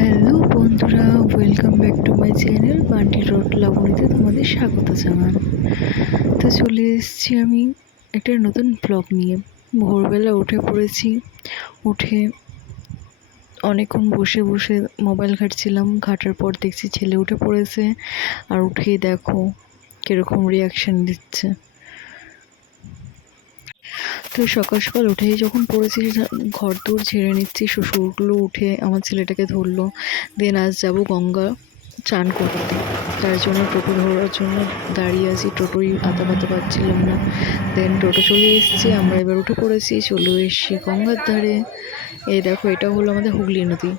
Hello বন্ধুরা, welcome back to my channel Bunty road লাবণীতে তোমাদের স্বাগত জানান। তো চলে এসেছি আমি একটা নতুন ব্লগ নিয়ে। ভোরবেলা উঠে পড়েছি। উঠে অনেকক্ষণ বসে বসে মোবাইল ঘাঁটছিলাম। ঘাঁটার পর দেখছি ছেলে উঠে পড়েছে, আর উঠেই দেখো কীরকম রিয়াকশান দিচ্ছে। তো সকাল সকাল উঠেই যখন পড়েছি, ঘর দূর ঝেড়ে নিচ্ছি, শ্বশুরগুলো উঠে আমার ছেলেটাকে ধরলো। দেন আজ যাব গঙ্গা চান করতে, তার জন্য টোটো ধরার জন্য দাঁড়িয়ে আছি। টোটোই আতা পাতা পাচ্ছিলাম না। দেন টোটো চলে এসেছি, আমরা এবার উঠে পড়েছি, চলে এসেছি গঙ্গার ধারে। এই দেখো, এটা হলো আমাদের হুগলি নদী।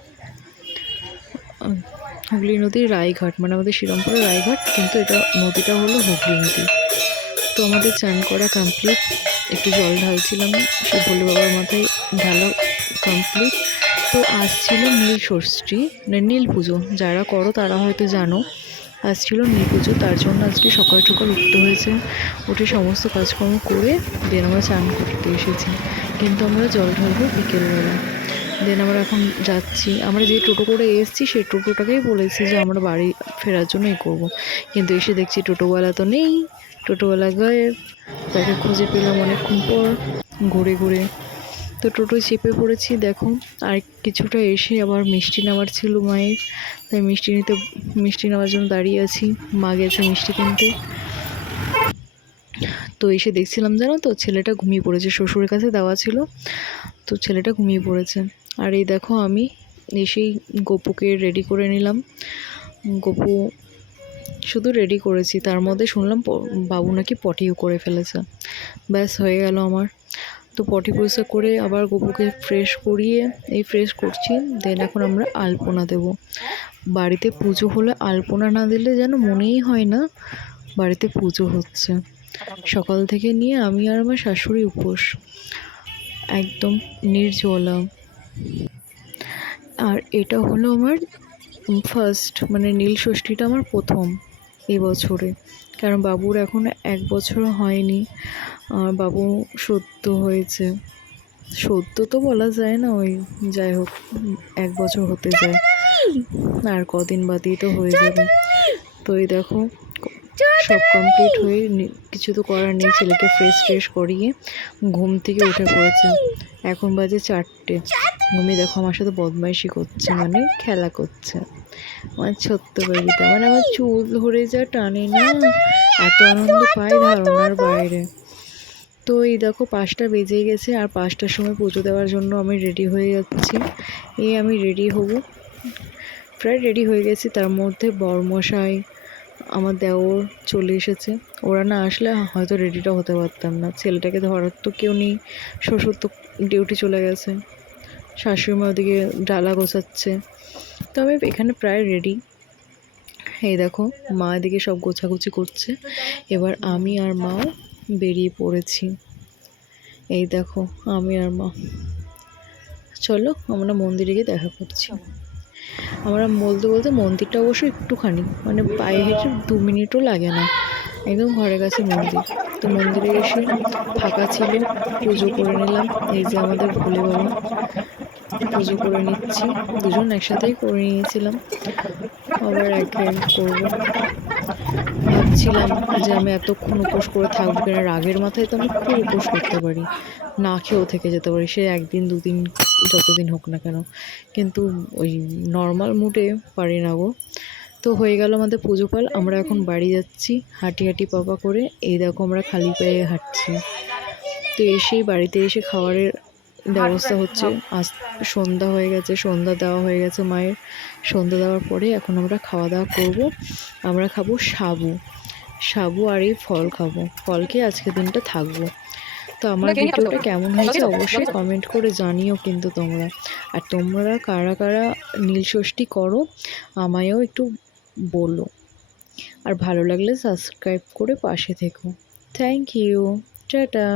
হুগলি নদীর রায়ঘাট, মানে আমাদের শ্রীরামপুরের রায়ঘাট, কিন্তু এটা নদীটা হলো হুগলি নদী। তো আমাদের চান করা কমপ্লিট, একটু জল ঢালছিলাম, সে ভোলে বাবার মাথায় ঢালা কমপ্লিট। তো আজ ছিল নীল ষষ্ঠী, মানে নীল পুজো, যারা করো তারা হয়তো জানো। আজ ছিল নীল পুজো, তার জন্য আজকে সকাল সকাল উঠতে হয়েছে। উঠে সমস্ত কাজকর্ম করে দেন আমরা চান করতে এসেছি, কিন্তু আমরা জল ঢালবো বিকেলবেলা। দেন আমরা এখন যাচ্ছি। আমরা যে টোটো করে এসেছি সেই টোটোটাকেই বলেছি যে আমরা বাড়ি ফেরার জন্য করবো, কিন্তু এসে দেখছি টোটোওয়ালা তো নেই, টোটোওয়ালা গায়েব। তাকে খুঁজে পেলাম অনেকক্ষণ পর ঘুরে ঘুরে। তো টোটোয় চেপে পড়েছি। দেখো, আর কিছুটা এসে আবার মিষ্টি নেওয়ার ছিল মায়ের, তাই মিষ্টি নেওয়ার জন্য দাঁড়িয়ে আছি। মা গেছে মিষ্টি কিনতে। তো এসে দেখছিলাম, জানো তো, ছেলেটা ঘুমিয়ে পড়েছে, শ্বশুরের কাছে দেওয়া ছিল, তো ছেলেটা ঘুমিয়ে পড়েছে। আর এই দেখো, আমি এসেই গপুকে রেডি করে নিলাম। গপু শুধু রেডি করেছি, তার মধ্যে শুনলাম বাবু নাকি পটিও করে ফেলেছে। ব্যাস হয়ে গেল আমার। তো পটি পরিষ্কার করে আবার গপুকে ফ্রেশ করিয়ে এই ফ্রেশ করছি। দেন এখন আমরা আলপনা দেব। বাড়িতে পুজো হলে আলপনা না দিলে যেন মনেই হয় না বাড়িতে পুজো হচ্ছে। সকাল থেকে নিয়ে আমি আর আমার শাশুড়ি উপোস, একদম নির্জলা। আর এটা হলো আমার ফার্স্ট, মানে নীল ষষ্ঠীটা আমার প্রথম এবছরে, কারণ বাবুর এখন 1 বছর হয়নি। আর বাবু সদ্য হয়েছে, সদ্য তো বলা যায় না, ওই যাই হোক 1 বছর হতে যায়, আর কদিন বাদেই তো হয়ে যাবে। তো এই দেখো, সব কমপ্লিট হয়ে কিছু তো করার নেই, ছেলেকে ফ্রেশ করিয়ে ঘুম থেকে উঠে পড়েছে। এখন বাজে 4টে। ঘুমিয়ে দেখো আমার সাথে বদমাইশি করছে, মানে খেলা করছে। আমার ছোট্ট বেবিটা, মানে আমার চুল ধরে যা টানে না, এত আনন্দ পায় ধারণার বাইরে। তো এই দেখো 5টা বেজে গেছে, আর 5টার সময় পুজো দেওয়ার জন্য আমি রেডি হয়ে যাচ্ছি। আমি রেডি হব, প্রায় রেডি হয়ে গেছি। তার মধ্যে বরমশাই, আমার দেওর চলে এসেছে। ওরা না আসলে হয়তো রেডিটা হতে পারতাম না। ছেলেটাকে ধরার তো কেউ নেই, শ্বশুর তো ডিউটি চলে গেছে, শাশুড়িমা ওদিকে ডালা গোছাচ্ছে। তো আমি এখানে প্রায় রেডি। এই দেখো, মা এদিকে সব গোছাগুছি করছে। এবার আমি আর মাও বেরিয়ে পড়েছি। এই দেখো, আমি আর মা। চলো আমরা মন্দিরে গিয়ে দেখা করছি। আমরা বলতে বলতে মন্দিরটা অবশ্য একটুখানি, মানে পায়ে হেঁটে 2 মিনিটও লাগে না, একদম ঘরের কাছে মন্দির। তো মন্দিরে এসে ফাঁকা ছিল, পুজো করে নিলাম। এই যে আমাদের ভোলে বাবা, পুজো করে নিচ্ছি। দুজন একসাথেই করে নিয়েছিলাম, আবার একে করবো। ভাবছিলাম যে আমি এতক্ষণ উপোস করে থাকবো কিনা। রাগের মাথায় তো আমি খুব উপোস করতে পারি, না খেয়েও থেকে যেতে পারি, সে 1 দিন 2 দিন যতদিন হোক না কেন, কিন্তু ওই নর্মাল মুডে পারি না গো। তো হয়ে গেল আমাদের পুজো পাল। আমরা এখন বাড়ি যাচ্ছি হাঁটি হাঁটি পাপা করে। এই দেখো আমরা খালি পায়ে হাঁটছি। তো এসেই বাড়িতে এসে খাবারের ব্যবস্থা হচ্ছে। আজ সন্ধ্যা হয়ে গেছে, সন্ধ্যা দেওয়া হয়ে গেছে মায়ের। সন্ধ্যা দেওয়ার পরে এখন আমরা খাওয়া দাওয়া করবো। আমরা খাবো সাবু আর এই ফল খাবো, ফল খেয়ে আজকের দিনটা থাকবো। তো আমার ভিডিওটা কেমন হয়েছে অবশ্যই কমেন্ট করে জানিও কিন্তু তোমরা। আর তোমরা কারা কারা নীলষষ্ঠী করো আমায়ও একটু বলো। আর ভালো লাগলে সাবস্ক্রাইব করে পাশে থেকো। Thank you, tata.